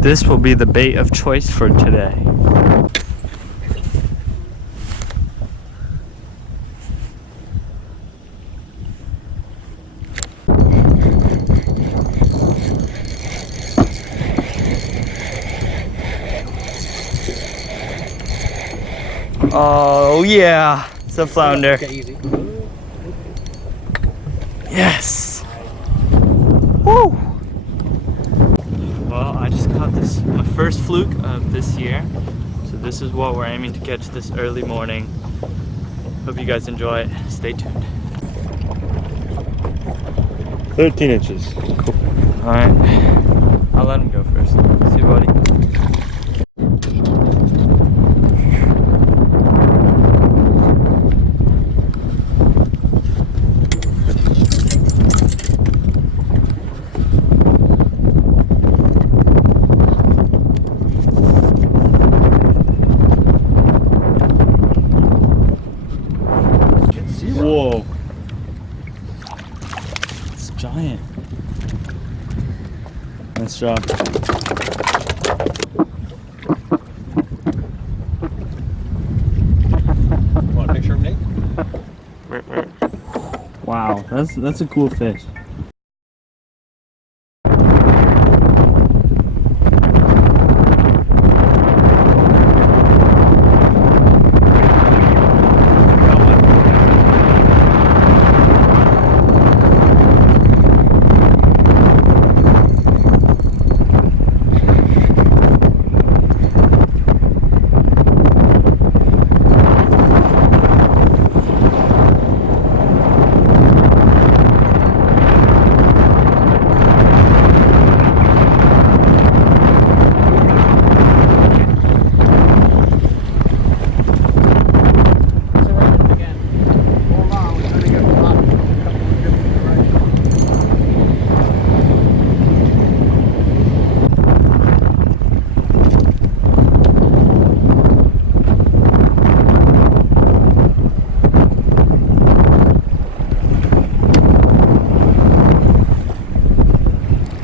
This will be the bait of choice for today. Oh yeah, it's a flounder. Okay, easy. Yes. Woo. Well, I just caught this, my first fluke of this year. So this is what we're aiming to catch this early morning. Hope you guys enjoy it. Stay tuned. 13 inches. Cool. All right. I'll let him go first. See you, buddy. Whoa. It's giant. Nice job. Want a picture of Nate? Wow, that's a cool fish.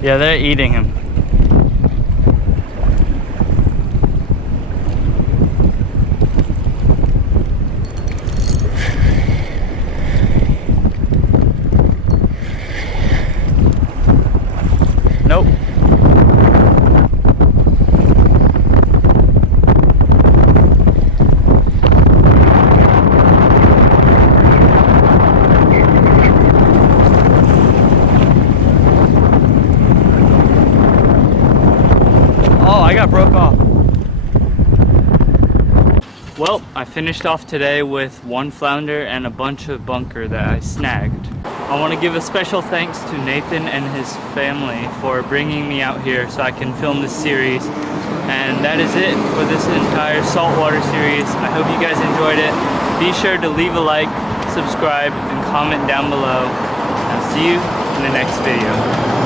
Yeah, they're eating him. Nope. I got broke off. Well, I finished off today with one flounder and a bunch of bunker that I snagged. I want to give a special thanks to Nathan and his family for bringing me out here so I can film this series. And that is it for this entire saltwater series. I hope you guys enjoyed it. Be sure to leave a like, subscribe, and comment down below. I'll see you in the next video.